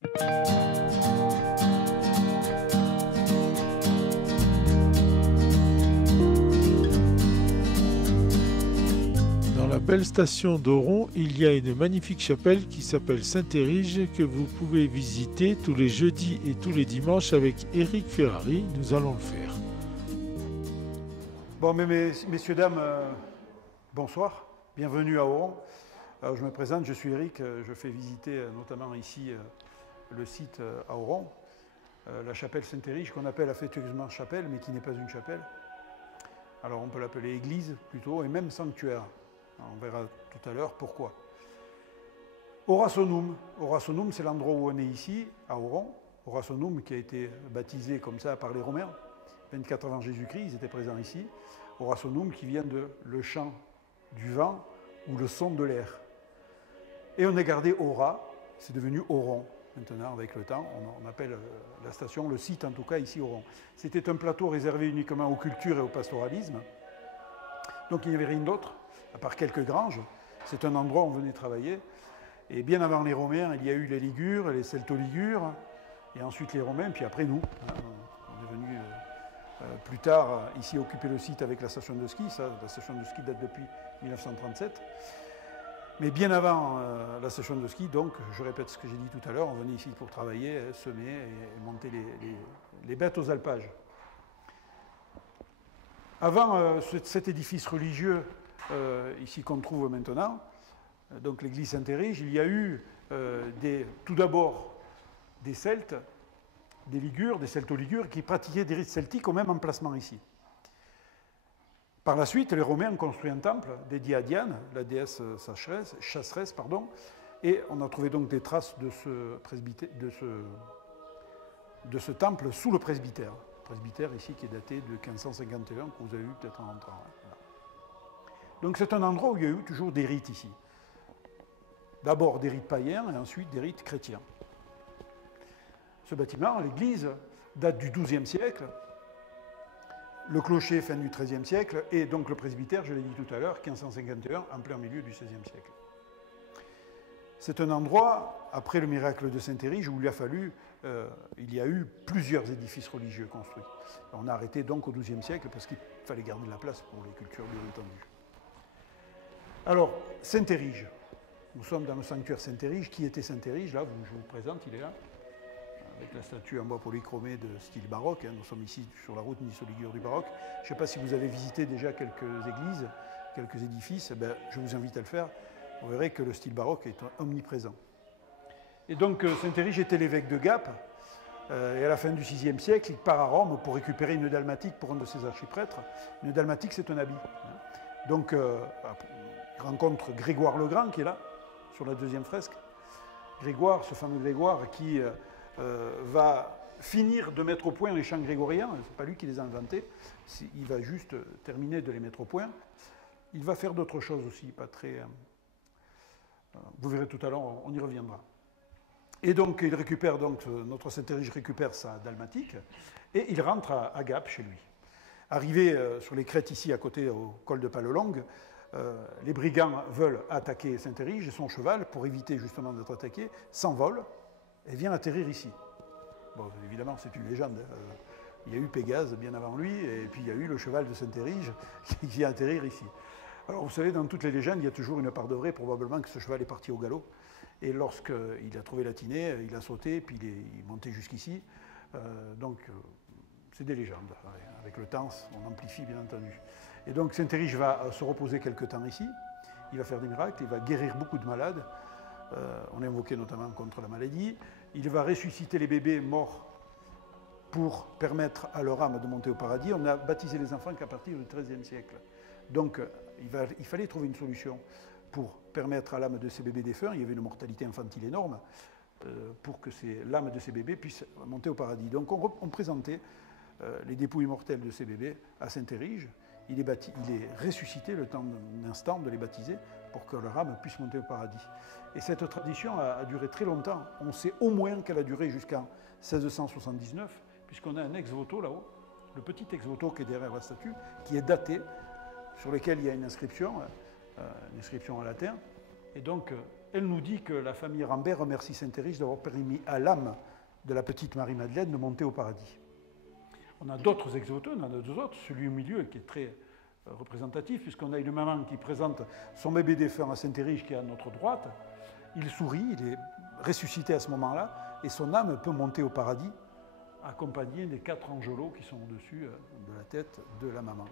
Dans la belle station d'Auron, il y a une magnifique chapelle qui s'appelle Saint-Érige que vous pouvez visiter tous les jeudis et tous les dimanches avec Eric Ferrari. Nous allons le faire. Bon, messieurs, dames, bonsoir, bienvenue à Auron. Alors, je me présente, je suis Eric, je fais visiter notamment ici le site à Auron, la chapelle Saint-Érige, qu'on appelle affectueusement chapelle, mais qui n'est pas une chapelle. Alors on peut l'appeler église plutôt, et même sanctuaire. Alors, on verra tout à l'heure pourquoi. Aurasonum, c'est l'endroit où on est ici, à Auron. Aurasonum qui a été baptisé comme ça par les Romains, 24 avant Jésus-Christ, ils étaient présents ici. Aurasonum qui vient de le chant du vent ou le son de l'air. Et on a gardé Aura, c'est devenu Auron. Maintenant, avec le temps, on appelle la station, le site en tout cas, ici Auron. C'était un plateau réservé uniquement aux cultures et au pastoralisme. Donc il n'y avait rien d'autre, à part quelques granges. C'est un endroit où on venait travailler. Et bien avant les Romains, il y a eu les Ligures, les Celto-Ligures, et ensuite les Romains, puis après nous. On est venu plus tard ici occuper le site avec la station de ski. La station de ski date depuis 1937. Mais bien avant la station de ski, donc, je répète ce que j'ai dit tout à l'heure, on venait ici pour travailler, semer et monter les bêtes aux alpages. Avant cet édifice religieux, ici qu'on trouve maintenant, donc l'église Saint-Érige, il y a eu tout d'abord des Celtes, des Ligures, des Celto-Ligures, qui pratiquaient des rites celtiques au même emplacement ici. Par la suite, les Romains ont construit un temple dédié à Diane, la déesse chasseresse, et on a trouvé donc des traces de ce temple sous le presbytère. Le presbytère ici qui est daté de 1551, que vous avez vu peut-être en entrant. Voilà. Donc c'est un endroit où il y a eu toujours des rites ici. D'abord des rites païens et ensuite des rites chrétiens. Ce bâtiment, l'église, date du XIIe siècle. Le clocher, fin du XIIIe siècle, et donc le presbytère, je l'ai dit tout à l'heure, 1551, en plein milieu du XVIe siècle. C'est un endroit, après le miracle de Saint-Érige, où il y a eu plusieurs édifices religieux construits. On a arrêté donc au XIIe siècle parce qu'il fallait garder de la place pour les cultures, bien entendu. Alors, Saint-Érige. Nous sommes dans le sanctuaire Saint-Érige. Qui était Saint-Érige? Là, je vous présente, il est là, avec la statue en bois polychromé de style baroque. Nous sommes ici sur la route Nice-Ligure du baroque. Je ne sais pas si vous avez visité déjà quelques églises, quelques édifices. Je vous invite à le faire. Vous verrez que le style baroque est omniprésent. Et donc Saint-Érige était l'évêque de Gap. Et à la fin du VIe siècle, il part à Rome pour récupérer une dalmatique pour un de ses archiprêtres. Une dalmatique, c'est un habit. Donc il rencontre Grégoire le Grand qui est là, sur la deuxième fresque. Grégoire, ce fameux Grégoire qui va finir de mettre au point les chants grégoriens, c'est pas lui qui les a inventés, il va juste terminer de les mettre au point. Il va faire d'autres choses aussi, pas très... vous verrez tout à l'heure, on y reviendra. Et donc, notre Saint-Érige récupère sa dalmatique, et il rentre à Gap, chez lui. Arrivé sur les crêtes ici, à côté, au col de Pallelongue, les brigands veulent attaquer Saint-Érige, et son cheval, pour éviter justement d'être attaqué, s'envole, et vient atterrir ici. Bon, évidemment, c'est une légende. Il y a eu Pégase bien avant lui, et puis il y a eu le cheval de Saint-Érige qui vient atterrir ici. Alors, vous savez, dans toutes les légendes, il y a toujours une part de vrai, probablement que ce cheval est parti au galop. Et lorsqu'il a trouvé la Tinée, il a sauté, puis il est monté jusqu'ici. C'est des légendes. Avec le temps, on amplifie, bien entendu. Et donc, Saint-Érige va se reposer quelque temps ici. Il va faire des miracles, il va guérir beaucoup de malades. On est invoqué notamment contre la maladie. Il va ressusciter les bébés morts pour permettre à leur âme de monter au paradis. On a baptisé les enfants qu'à partir du XIIIe siècle. Donc, il fallait trouver une solution pour permettre à l'âme de ces bébés défunts, il y avait une mortalité infantile énorme, pour que l'âme de ces bébés puisse monter au paradis. Donc, on présentait les dépouilles mortelles de ces bébés à Saint-Érige. Il est ressuscité le temps d'un instant de les baptiser pour que leur âme puisse monter au paradis. Et cette tradition a duré très longtemps. On sait au moins qu'elle a duré jusqu'en 1679, puisqu'on a un ex-voto là-haut, le petit ex-voto qui est derrière la statue, qui est daté, sur lequel il y a une inscription en latin. Et donc, elle nous dit que la famille Rambert remercie Saint-Érige d'avoir permis à l'âme de la petite Marie-Madeleine de monter au paradis. On a d'autres ex-voto, on en a deux autres, celui au milieu qui est très représentatif, puisqu'on a une maman qui présente son bébé défunt à Saint-Érige qui est à notre droite. Il sourit, il est ressuscité à ce moment-là, et son âme peut monter au paradis, accompagné des 4 angelots qui sont au-dessus de la tête de la maman.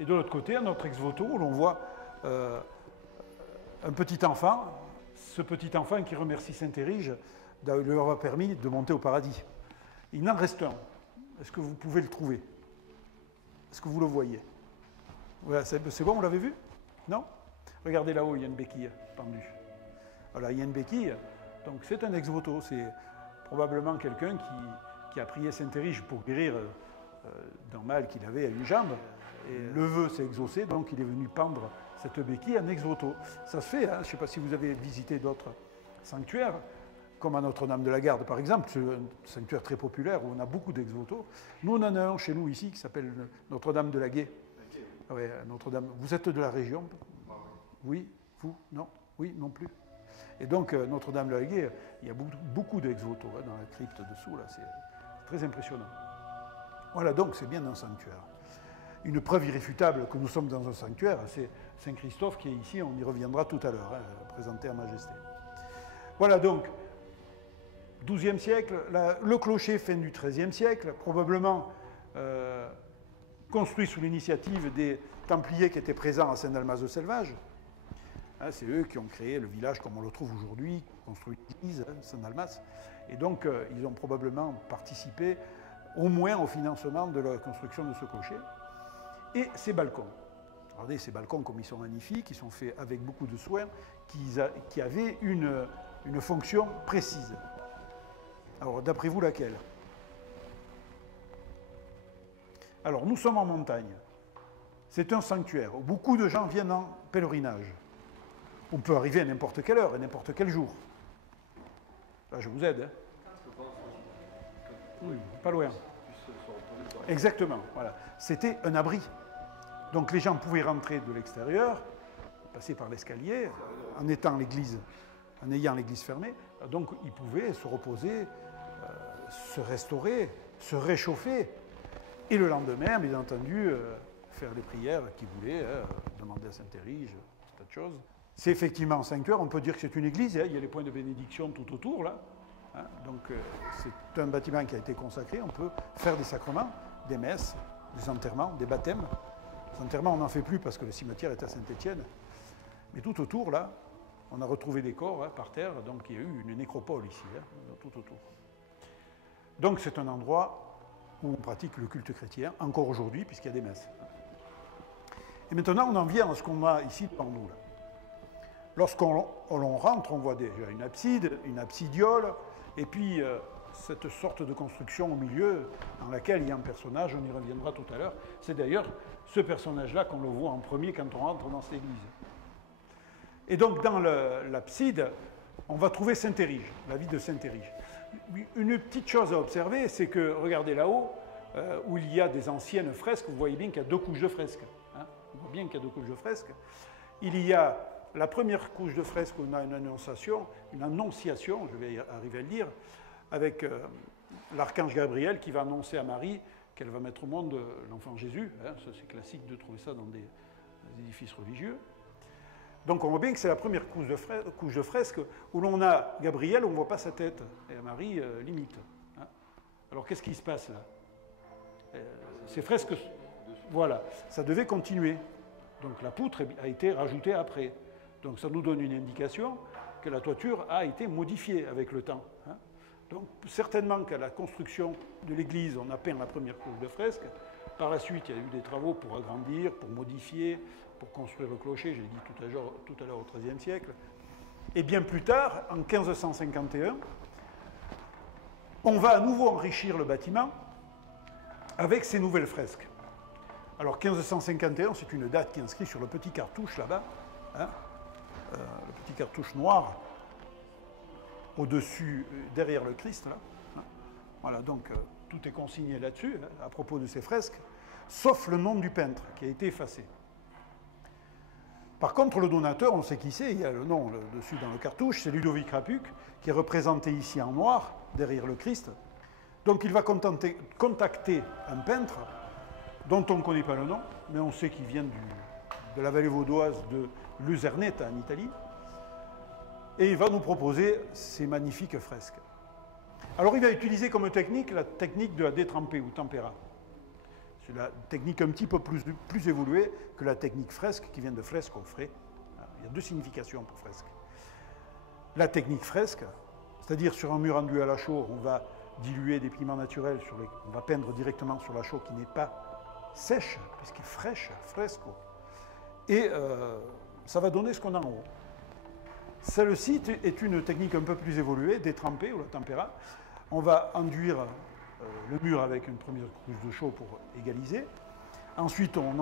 Et de l'autre côté, un autre ex-voto où l'on voit un petit enfant, ce petit enfant qui remercie Saint-Érige de lui avoir permis de monter au paradis. Il en reste un. Est-ce que vous pouvez le trouver? Est-ce que vous le voyez? Voilà, c'est bon, vous l'avez vu? Non? Regardez là-haut, il y a une béquille pendue. Voilà, il y a une béquille. Donc c'est un ex-voto, c'est probablement quelqu'un qui a prié Saint-Érige pour guérir d'un mal qu'il avait à une jambe. Et le vœu s'est exaucé, donc il est venu pendre cette béquille en ex-voto. Ça se fait, hein, je ne sais pas si vous avez visité d'autres sanctuaires, comme à Notre-Dame de la Garde par exemple, c'est un sanctuaire très populaire où on a beaucoup d'ex-voto. Nous on en a un chez nous ici qui s'appelle Notre-Dame de la Gué. Ouais, Notre-Dame. Vous êtes de la région? Oui? Vous? Non? Oui? Non plus? Et donc Notre-Dame de la Gué, il y a beaucoup d'ex-voto hein, dans la crypte dessous, là, c'est très impressionnant. Voilà, donc c'est bien un sanctuaire. Une preuve irréfutable que nous sommes dans un sanctuaire, c'est Saint-Christophe qui est ici, on y reviendra tout à l'heure, hein, présenté à Majesté. Voilà donc, XIIe siècle, le clocher fin du XIIIe siècle, probablement construit sous l'initiative des Templiers qui étaient présents à Saint-Dalmas-de-Selvage. Hein, c'est eux qui ont créé le village comme on le trouve aujourd'hui, construit l'église, hein, Saint-Dalmas. Et donc, ils ont probablement participé au moins au financement de la construction de ce clocher. Et ces balcons. Regardez ces balcons comme ils sont magnifiques, ils sont faits avec beaucoup de soin, qui avaient une fonction précise. Alors, d'après vous, laquelle? Alors, nous sommes en montagne. C'est un sanctuaire où beaucoup de gens viennent en pèlerinage. On peut arriver à n'importe quelle heure et n'importe quel jour. Là, je vous aide. Hein. Oui, pas loin. Exactement, voilà. C'était un abri. Donc les gens pouvaient rentrer de l'extérieur, passer par l'escalier, en ayant l'église fermée. Donc ils pouvaient se reposer, se restaurer, se réchauffer. Et le lendemain, bien entendu, faire les prières qu'ils voulaient, demander à Saint-Érige, tas de choses. C'est effectivement un sanctuaire, on peut dire que c'est une église, hein, il y a les points de bénédiction tout autour, là. Hein, donc c'est un bâtiment qui a été consacré, on peut faire des sacrements, des messes, des enterrements, des baptêmes. Les enterrements, on n'en fait plus parce que le cimetière est à Saint-Étienne. Mais tout autour, là, on a retrouvé des corps hein, par terre, donc il y a eu une nécropole ici, hein, tout autour. Donc c'est un endroit où on pratique le culte chrétien, encore aujourd'hui, puisqu'il y a des messes. Et maintenant, on en vient à ce qu'on a ici devant nous, là. Lorsqu'on rentre, on voit déjà une absidiole, et puis cette sorte de construction au milieu, dans laquelle il y a un personnage, on y reviendra tout à l'heure. C'est d'ailleurs ce personnage-là qu'on le voit en premier quand on rentre dans cette église. Et donc dans l'abside, on va trouver Saint-Érige, la vie de Saint-Érige. Une petite chose à observer, c'est que, regardez là-haut, où il y a des anciennes fresques, vous voyez bien qu'il y a 2 couches de fresques. Hein, on voit bien qu'il y a 2 couches de fresques. Il y a la première couche de fresque, on a une annonciation, je vais arriver à le dire, avec l'archange Gabriel qui va annoncer à Marie qu'elle va mettre au monde l'enfant Jésus. Hein, ça, c'est classique de trouver ça dans des édifices religieux. Donc on voit bien que c'est la première couche de fresque où l'on a Gabriel, on ne voit pas sa tête, et Marie limite. Hein. Alors qu'est-ce qui se passe là? Ces fresques, voilà, ça devait continuer. Donc la poutre a été rajoutée après. Donc ça nous donne une indication que la toiture a été modifiée avec le temps. Hein. Donc certainement qu'à la construction de l'église, on a peint la première couche de fresque. Par la suite, il y a eu des travaux pour agrandir, pour modifier, pour construire le clocher, j'ai dit tout à l'heure au XIIIe siècle. Et bien plus tard, en 1551, on va à nouveau enrichir le bâtiment avec ces nouvelles fresques. Alors 1551, c'est une date qui est inscrite sur le petit cartouche là-bas, hein, le petit cartouche noir au-dessus, derrière le Christ. Là, hein. Voilà, donc tout est consigné là-dessus, hein, à propos de ces fresques, sauf le nom du peintre qui a été effacé. Par contre, le donateur, on sait qui c'est, il y a le nom dessus dans le cartouche, c'est Ludovic Rapuc, qui est représenté ici en noir, derrière le Christ. Donc il va contacter un peintre dont on ne connaît pas le nom, mais on sait qu'il vient de la vallée vaudoise de Lusernetta en Italie, et il va nous proposer ces magnifiques fresques. Alors il va utiliser comme technique la technique de la détrempée ou tempera. C'est la technique un petit peu plus évoluée que la technique fresque qui vient de fresco, frais. Il y a deux significations pour fresque. La technique fresque, c'est-à-dire sur un mur enduit à la chaux, on va diluer des pigments naturels, on va peindre directement sur la chaux qui n'est pas sèche, puisqu'elle est fraîche, fresco. Et ça va donner ce qu'on a en haut. Celle-ci est une technique un peu plus évoluée, détrempée ou la tempera. On va enduire le mur avec une première couche de chaux pour égaliser. Ensuite, on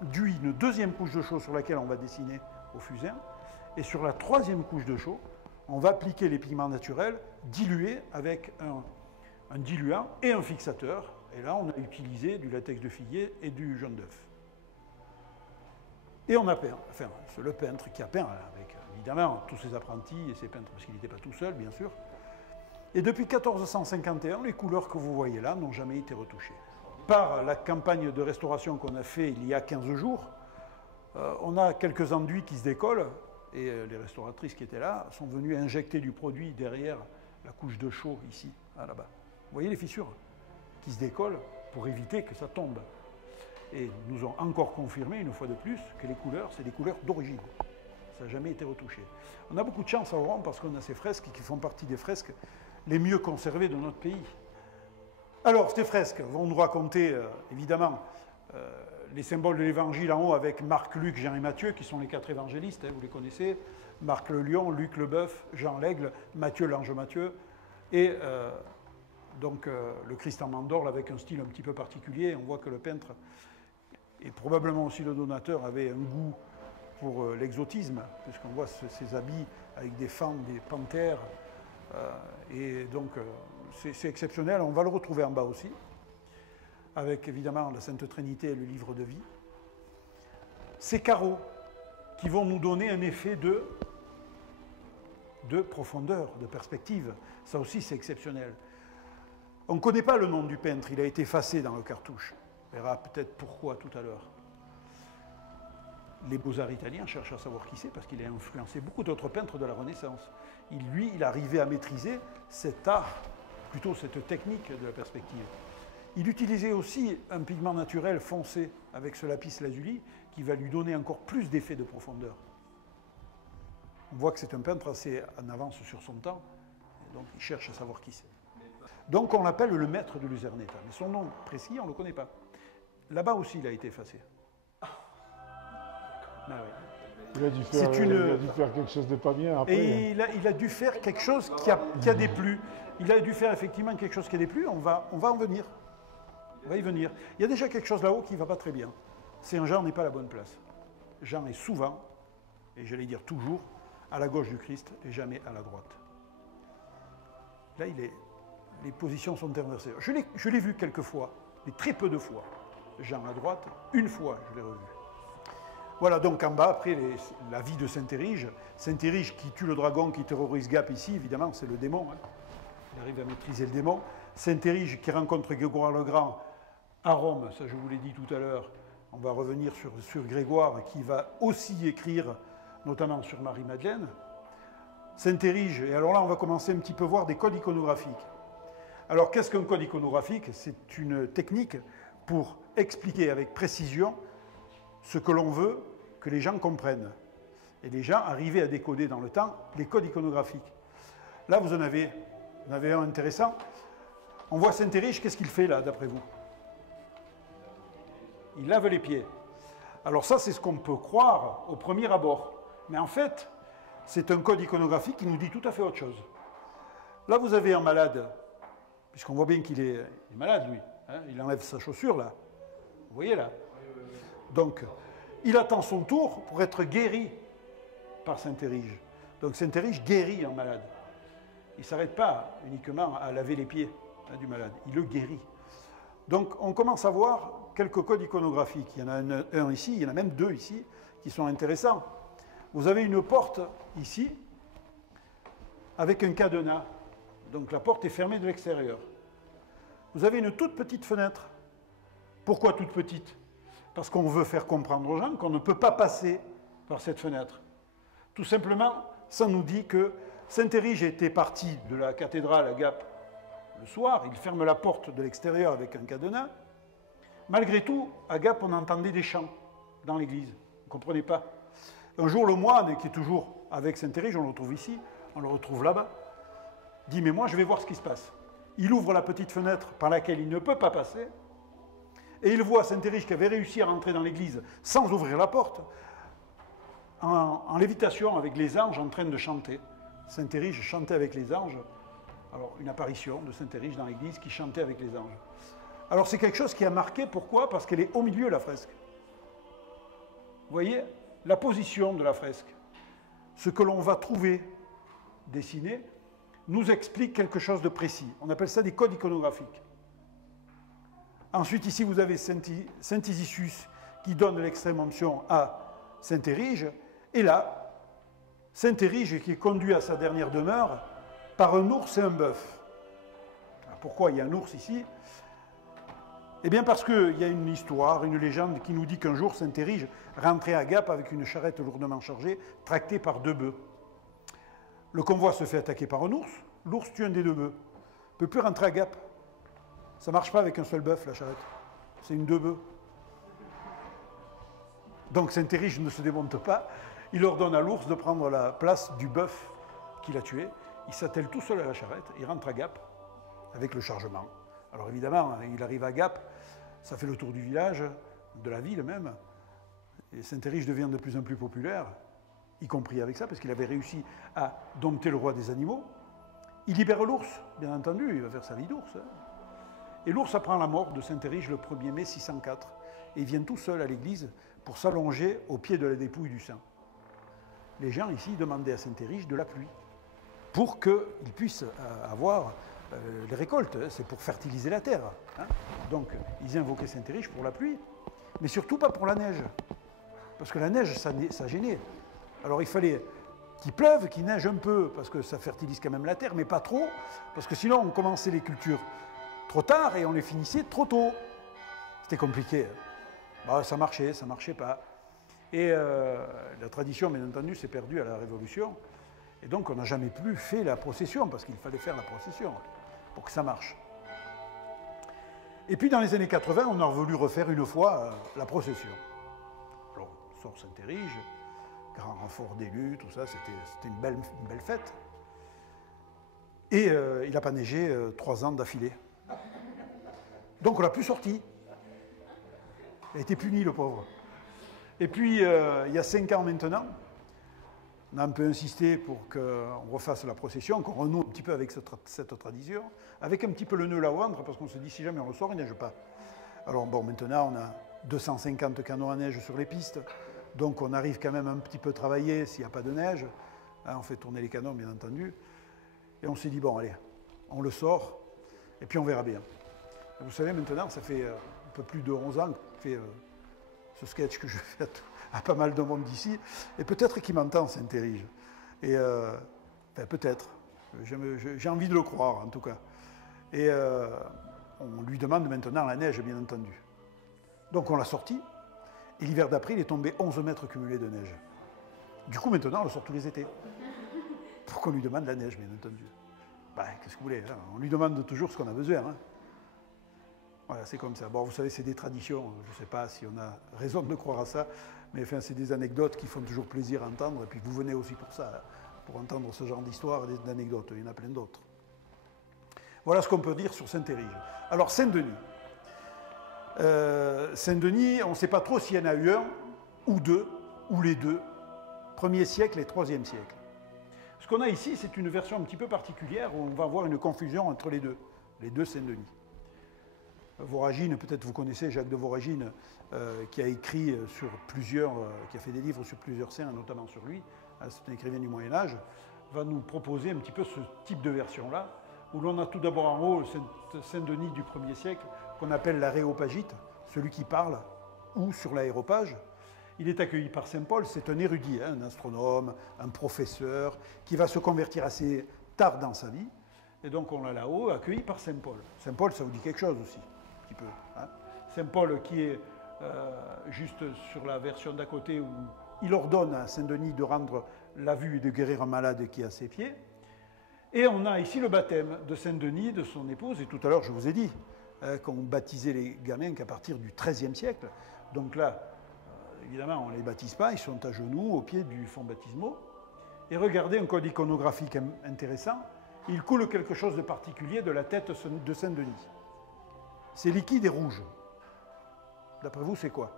enduit une deuxième couche de chaux sur laquelle on va dessiner au fusain. Et sur la troisième couche de chaux, on va appliquer les pigments naturels dilués avec un diluant et un fixateur. Et là, on a utilisé du latex de figuier et du jaune d'œuf. Et on a peint, enfin, c'est le peintre qui a peint, avec évidemment tous ses apprentis et ses peintres, parce qu'il n'était pas tout seul, bien sûr. Et depuis 1451, les couleurs que vous voyez là n'ont jamais été retouchées. Par la campagne de restauration qu'on a fait il y a 15 jours, on a quelques enduits qui se décollent, et les restauratrices qui étaient là sont venues injecter du produit derrière la couche de chaux, ici, là-bas. Vous voyez les fissures qui se décollent pour éviter que ça tombe. Et nous ont encore confirmé, une fois de plus, que les couleurs, c'est des couleurs d'origine. Ça n'a jamais été retouché. On a beaucoup de chance à Oran parce qu'on a ces fresques qui font partie des fresques les mieux conservées de notre pays. Alors, ces fresques vont nous raconter, évidemment, les symboles de l'Évangile en haut avec Marc, Luc, Jean et Matthieu, qui sont les 4 évangélistes, vous les connaissez. Marc le lion, Luc le bœuf, Jean l'aigle, Matthieu l'ange Matthieu. Et donc le Christ en mandorle avec un style un petit peu particulier. On voit que le peintre, et probablement aussi le donateur, avait un goût pour l'exotisme, puisqu'on voit ces habits avec des fans, des panthères. Et donc, c'est exceptionnel. On va le retrouver en bas aussi, avec évidemment la Sainte Trinité et le livre de vie. Ces carreaux qui vont nous donner un effet de profondeur, de perspective. Ça aussi, c'est exceptionnel. On ne connaît pas le nom du peintre, il a été effacé dans le cartouche. On verra peut-être pourquoi tout à l'heure. Les beaux-arts italiens cherchent à savoir qui c'est parce qu'il a influencé beaucoup d'autres peintres de la Renaissance. Il arrivait à maîtriser cet art, plutôt cette technique de la perspective. Il utilisait aussi un pigment naturel foncé avec ce lapis lazuli qui va lui donner encore plus d'effet de profondeur. On voit que c'est un peintre assez en avance sur son temps, et donc il cherche à savoir qui c'est. Donc on l'appelle le maître de Lusernetta, mais son nom précis, on ne le connaît pas. Là-bas aussi, il a été effacé. Ah oui. Il a dû faire quelque chose de pas bien après. Et il a dû faire quelque chose qui a déplu. Il a dû faire effectivement quelque chose qui a déplu. On va en venir. On va y venir. Il y a déjà quelque chose là-haut qui ne va pas très bien. C'est un Jean n'est pas à la bonne place. Jean est souvent, et j'allais dire toujours, à la gauche du Christ et jamais à la droite. Là, les positions sont inversées. Je l'ai vu quelques fois, mais très peu de fois. Jean à droite, une fois, je l'ai revu. Voilà, donc en bas, après, la vie de Saint-Érige. Saint-Érige qui tue le dragon, qui terrorise Gap ici, évidemment, c'est le démon. Hein. Il arrive à maîtriser le démon. Saint-Érige qui rencontre Grégoire le Grand à Rome, ça je vous l'ai dit tout à l'heure. On va revenir sur Grégoire, qui va aussi écrire, notamment sur Marie-Madeleine. Saint-Érige, et alors là, on va commencer un petit peu à voir des codes iconographiques. Alors, qu'est-ce qu'un code iconographique? C'est une technique pour expliquer avec précision ce que l'on veut que les gens comprennent. Et les gens arrivaient à décoder dans le temps les codes iconographiques. Là, vous en avez un intéressant. On voit Saint-Érige, qu'est-ce qu'il fait là, d'après vous? Il lave les pieds. Alors ça, c'est ce qu'on peut croire au premier abord. Mais en fait, c'est un code iconographique qui nous dit tout à fait autre chose. Là, vous avez un malade, puisqu'on voit bien qu'il est malade, lui. Hein, il enlève sa chaussure, là. Vous voyez, là? Donc, il attend son tour pour être guéri par Saint-Érige. Donc, Saint-Érige guérit un malade. Il ne s'arrête pas uniquement à laver les pieds du malade, il le guérit. Donc, on commence à voir quelques codes iconographiques. Il y en a un ici, il y en a même deux ici, qui sont intéressants. Vous avez une porte ici, avec un cadenas. Donc la porte est fermée de l'extérieur. Vous avez une toute petite fenêtre. Pourquoi toute petite? Parce qu'on veut faire comprendre aux gens qu'on ne peut pas passer par cette fenêtre. Tout simplement, ça nous dit que Saint-Érige était parti de la cathédrale à Gap le soir, il ferme la porte de l'extérieur avec un cadenas. Malgré tout, à Gap, on entendait des chants dans l'église. Vous ne comprenez pas. Un jour, le moine, qui est toujours avec Saint-Érige, on le retrouve ici, on le retrouve là-bas, dit « Mais moi, je vais voir ce qui se passe ». Il ouvre la petite fenêtre par laquelle il ne peut pas passer, et il voit Saint-Érige qui avait réussi à rentrer dans l'église sans ouvrir la porte, en lévitation avec les anges en train de chanter. Saint-Érige chantait avec les anges. Alors, une apparition de Saint-Érige dans l'église qui chantait avec les anges. Alors, c'est quelque chose qui a marqué. Pourquoi? Parce qu'elle est au milieu de la fresque. Vous voyez la position de la fresque. Ce que l'on va trouver dessiné nous explique quelque chose de précis. On appelle ça des codes iconographiques. Ensuite, ici, vous avez Saint-Isicius qui donne l'extrême onction à Saint-Érige. Et là, Saint-Érige qui est conduit à sa dernière demeure par un ours et un bœuf. Alors pourquoi il y a un ours ici? Eh bien parce qu'il y a une histoire, une légende qui nous dit qu'un jour Saint-Érige rentrait à Gap avec une charrette lourdement chargée, tractée par 2 bœufs. Le convoi se fait attaquer par un ours, l'ours tue un des 2 bœufs. Il ne peut plus rentrer à Gap. Ça ne marche pas avec un seul bœuf, la charrette. C'est une 2 bœufs. Donc Saint-Érige ne se démonte pas. Il ordonne à l'ours de prendre la place du bœuf qu'il a tué. Il s'attelle tout seul à la charrette, il rentre à Gap avec le chargement. Alors évidemment, il arrive à Gap, ça fait le tour du village, de la ville même, et Saint-Érige devient de plus en plus populaire, y compris avec ça, parce qu'il avait réussi à dompter le roi des animaux. Il libère l'ours, bien entendu, il va faire sa vie d'ours. Et l'ours apprend la mort de Saint-Érige le 1er mai 604, et il vient tout seul à l'église pour s'allonger au pied de la dépouille du saint. Les gens ici demandaient à Saint-Érige de la pluie, pour qu'il puisse avoir les récoltes, c'est pour fertiliser la terre. Hein. Donc, ils invoquaient Saint-Érige pour la pluie, mais surtout pas pour la neige, parce que la neige, ça gênait. Alors, il fallait qu'il pleuve, qu'il neige un peu, parce que ça fertilise quand même la terre, mais pas trop, parce que sinon, on commençait les cultures trop tard et on les finissait trop tôt. C'était compliqué. Bah, ça marchait pas. Et la tradition, bien entendu, s'est perdue à la Révolution. Et donc, on n'a jamais plus fait la procession, parce qu'il fallait faire la procession pour que ça marche. Et puis, dans les années 80, on a voulu refaire une fois la procession. Alors, sort Saint-Érige, grand renfort d'élus, tout ça, c'était une belle fête. Et il n'a pas neigé 3 ans d'affilée. Donc, on l'a plus sorti. Il a été puni, le pauvre. Et puis, il y a 5 ans maintenant, on a un peu insisté pour qu'on refasse la procession, qu'on renoue un petit peu avec cette tradition, avec un petit peu le nœud à ventre, parce qu'on se dit, si jamais on le sort, il ne neige pas. Alors bon, maintenant, on a 250 canons à neige sur les pistes, donc on arrive quand même un petit peu travailler s'il n'y a pas de neige. Hein, on fait tourner les canons, bien entendu. Et on s'est dit, bon, allez, on le sort, et puis on verra bien. Et vous savez, maintenant, ça fait un peu plus de 11 ans que je fais ce sketch que je fais à pas mal de monde d'ici, et peut-être qu'il m'entend, Saint-Érige. Et enfin, peut-être. J'ai envie de le croire, en tout cas. Et on lui demande maintenant la neige, bien entendu. Donc on l'a sorti, et l'hiver d'après, il est tombé 11 mètres cumulés de neige. Du coup, maintenant, on le sort tous les étés. Pour qu'on lui demande la neige, bien entendu. Ben, qu'est-ce que vous voulez, hein, on lui demande toujours ce qu'on a besoin. Hein. Voilà, c'est comme ça. Bon, vous savez, c'est des traditions. Je ne sais pas si on a raison de croire à ça, mais enfin, c'est des anecdotes qui font toujours plaisir à entendre. Et puis vous venez aussi pour ça, pour entendre ce genre d'histoire et d'anecdotes. Il y en a plein d'autres. Voilà ce qu'on peut dire sur Saint-Érige. Alors, Saint-Denis. Saint-Denis, on ne sait pas trop s'il y en a eu un, ou deux, ou les deux, 1er siècle et 3e siècle. Ce qu'on a ici, c'est une version un petit peu particulière où on va avoir une confusion entre les deux Saint-Denis. Voragine, peut-être vous connaissez Jacques de Voragine, qui a écrit sur plusieurs, qui a fait des livres sur plusieurs saints, notamment sur lui, c'est un écrivain du Moyen-Âge, va nous proposer un petit peu ce type de version-là, où l'on a tout d'abord en haut Saint-Denis du 1er siècle, qu'on appelle l'aréopagite, celui qui parle, ou sur l'aéropage, Il est accueilli par saint Paul, c'est un érudit, hein, un astronome, un professeur, qui va se convertir assez tard dans sa vie. Et donc on l'a là-haut, accueilli par saint Paul. Saint Paul, ça vous dit quelque chose aussi, un petit peu. Hein. Saint Paul qui est juste sur la version d'à côté où il ordonne à Saint-Denis de rendre la vue et de guérir un malade qui est à ses pieds. Et on a ici le baptême de Saint-Denis, de son épouse. Et tout à l'heure, je vous ai dit qu'on baptisait les gamins qu'à partir du XIIIe siècle. Donc là, évidemment, on ne les baptise pas, ils sont à genoux au pied du fond baptismaux. Et regardez un code iconographique intéressant. Il coule quelque chose de particulier de la tête de Saint-Denis. C'est liquide et rouge. D'après vous, c'est quoi?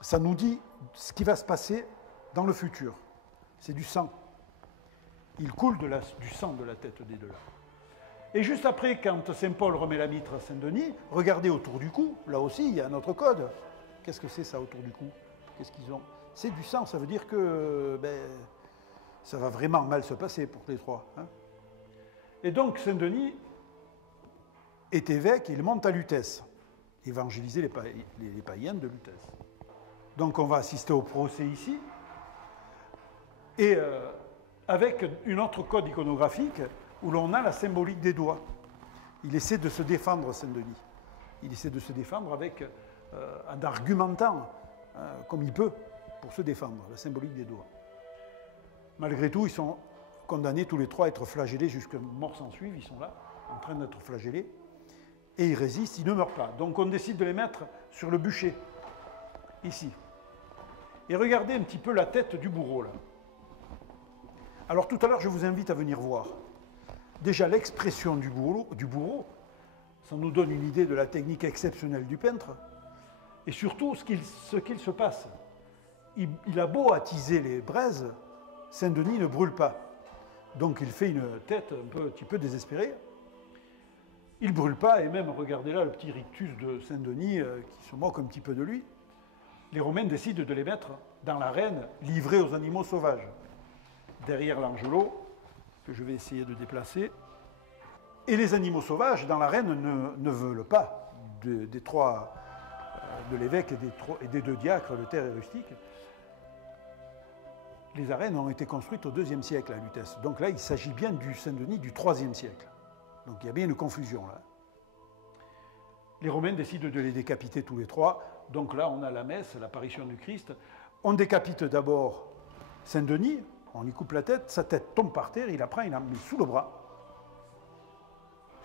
Ça nous dit ce qui va se passer dans le futur. C'est du sang. Il coule du sang de la tête des deux là. Et juste après, quand saint Paul remet la mitre à Saint-Denis, regardez autour du cou, là aussi, il y a un autre code. Qu'est-ce que c'est ça autour du cou? Qu'est-ce qu'ils ont? C'est du sang, ça veut dire que ça va vraiment mal se passer pour les trois. Hein. Et donc Saint-Denis est évêque et il monte à Lutèce, évangéliser les païens de Lutèce. Donc on va assister au procès ici, et avec une autre code iconographique où l'on a la symbolique des doigts. Il essaie de se défendre, Saint-Denis. Il essaie de se défendre en argumentant comme il peut pour se défendre, la symbolique des doigts. Malgré tout, ils sont condamnés tous les trois à être flagellés jusqu'à mort s'en suive. Ils sont là, en train d'être flagellés. Et ils résistent, ils ne meurent pas. Donc on décide de les mettre sur le bûcher, ici. Et regardez un petit peu la tête du bourreau, là. Alors tout à l'heure, je vous invite à venir voir. Déjà, l'expression du bourreau, ça nous donne une idée de la technique exceptionnelle du peintre. Et surtout, ce qu'il se passe. Il a beau attiser les braises, Saint-Denis ne brûle pas. Donc il fait une tête un petit peu désespérée. Il ne brûle pas, et même, regardez là, le petit rictus de Saint-Denis qui se moque un petit peu de lui. Les Romains décident de les mettre dans l'arène, livrés aux animaux sauvages. Derrière l'Angelo, que je vais essayer de déplacer. Et les animaux sauvages, dans l'arène, ne veulent pas des trois, de l'évêque et des deux diacres, Luther et Rustique. Les arènes ont été construites au IIe siècle à Lutèce. Donc là, il s'agit bien du Saint-Denis du IIIe siècle. Donc il y a bien une confusion là. Les Romains décident de les décapiter tous les trois. Donc là, on a la messe, l'apparition du Christ. On décapite d'abord Saint-Denis, on lui coupe la tête, sa tête tombe par terre, il la prend, il la met sous le bras.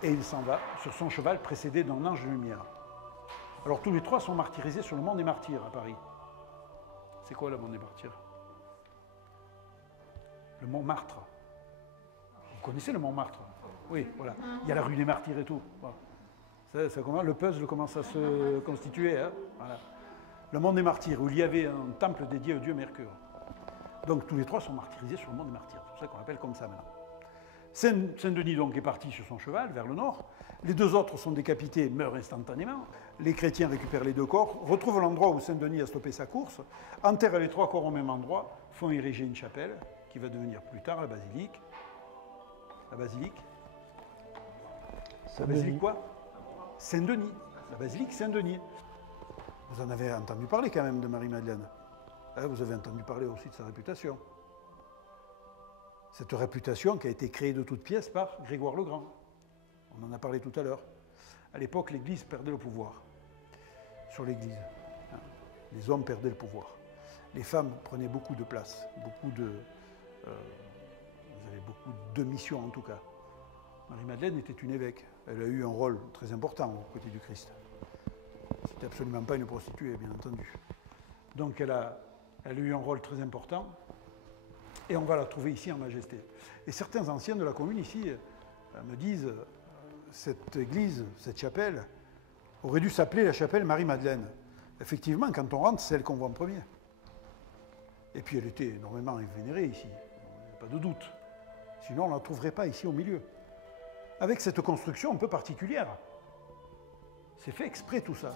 Et il s'en va sur son cheval précédé d'un ange de lumière. Alors tous les trois sont martyrisés sur le mont des Martyrs à Paris. C'est quoi le mont des Martyrs? Le Montmartre. Vous connaissez le Montmartre? Oui, voilà. Il y a la rue des Martyrs et tout. Voilà. Le puzzle commence à se constituer. Hein, voilà. Le mont des Martyrs, où il y avait un temple dédié au dieu Mercure. Donc tous les trois sont martyrisés sur le mont des Martyrs. C'est pour ça qu'on l'appelle comme ça maintenant. Saint-Denis donc est parti sur son cheval vers le nord. Les deux autres sont décapités, meurent instantanément. Les chrétiens récupèrent les deux corps, retrouvent l'endroit où Saint-Denis a stoppé sa course, enterrent les trois corps au même endroit, font ériger une chapelle qui va devenir plus tard la basilique. La basilique. La basilique quoi? Saint-Denis. La basilique Saint-Denis. Vous en avez entendu parler quand même de Marie-Madeleine. Vous avez entendu parler aussi de sa réputation. Cette réputation qui a été créée de toutes pièces par Grégoire le Grand. On en a parlé tout à l'heure. À l'époque, l'Église perdait le pouvoir sur l'Église. Les hommes perdaient le pouvoir. Les femmes prenaient beaucoup de place, vous avez beaucoup de missions en tout cas. Marie-Madeleine était une évêque. Elle a eu un rôle très important aux côtés du Christ. C'était absolument pas une prostituée, bien entendu. Donc elle a eu un rôle très important. Et on va la trouver ici en majesté. Et certains anciens de la commune ici me disent cette église, cette chapelle, aurait dû s'appeler la chapelle Marie-Madeleine. Effectivement, quand on rentre, c'est celle qu'on voit en premier. Et puis elle était énormément vénérée ici, il n'y a pas de doute. Sinon, on ne la trouverait pas ici au milieu. Avec cette construction un peu particulière. C'est fait exprès tout ça.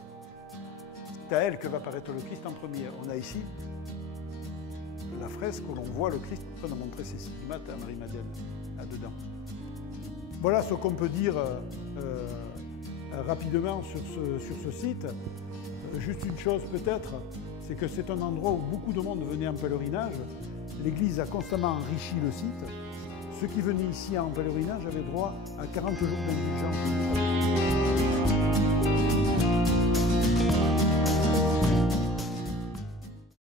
C'est à elle que va apparaître le Christ en premier. On a ici la fresque où l'on voit le Christ en train de montrer ses stigmates à Marie-Madeleine, là-dedans. Voilà ce qu'on peut dire rapidement sur ce site. Juste une chose peut-être, c'est que c'est un endroit où beaucoup de monde venait en pèlerinage. L'Église a constamment enrichi le site. Ceux qui venaient ici en pèlerinage avaient droit à 40 jours d'indulgence.